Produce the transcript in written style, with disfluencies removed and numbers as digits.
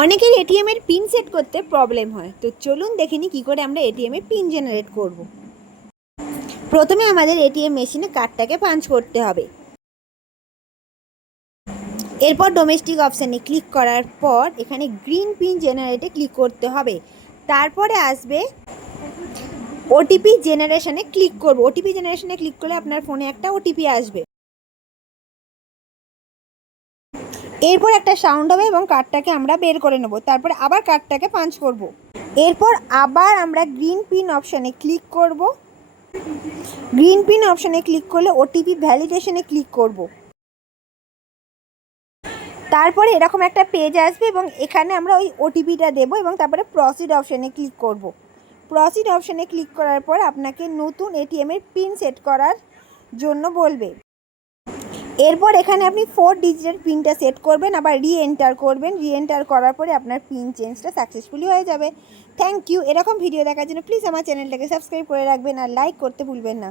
অনেকের এটিএম এর pin set করতে প্রবলেম হয়। তো চলুন দেখে নিই কী করে আমরা এটিএম এর পিন জেনারেট করব। প্রথমে আমাদের এটিএম মেশিনে কার্ডটাকে পাঞ্চ করতে হবে। এরপর ডোমেস্টিক অপশানে ক্লিক করার পর এখানে গ্রিন পিন জেনারেটে ক্লিক করতে হবে। তারপরে আসবে ওটিপি জেনারেশনে ক্লিক করব। ওটিপি জেনারেশনে ক্লিক করলে আপনার ফোনে একটা ওটিপি আসবে। এরপর একটা সাউন্ড হবে এবং কার্ডটাকে আমরা বের করে নেব। তারপরে আবার কার্ডটাকে পাঞ্চ করব। এরপর আবার আমরা গ্রিন পিন অপশানে ক্লিক করব। গ্রিন পিন অপশানে ক্লিক করলে ওটিপি ভ্যালিডেশনে ক্লিক করব। তারপরে এরকম একটা পেজ আসবে এবং এখানে আমরা ওই ওটিপিটা দেবো এবং তারপরে প্রসিড অপশানে ক্লিক করব। প্রসিড অপশানে ক্লিক করার পর আপনাকে নতুন এটিএমের পিন সেট করার জন্য বলবে। এরপর এখানে আপনি 4 ডিজিটের পিনটা সেট করবেন, আবার রিএন্টার করবেন। রিএন্টার করার পরে আপনার পিন চেঞ্জটা সাকসেসফুলি হয়ে যাবে। Thank you. এরকম ভিডিও দেখার জন্য প্লিজ আমার চ্যানেলটাকে সাবস্ক্রাইব করে রাখবেন আর লাইক করতে ভুলবেন না।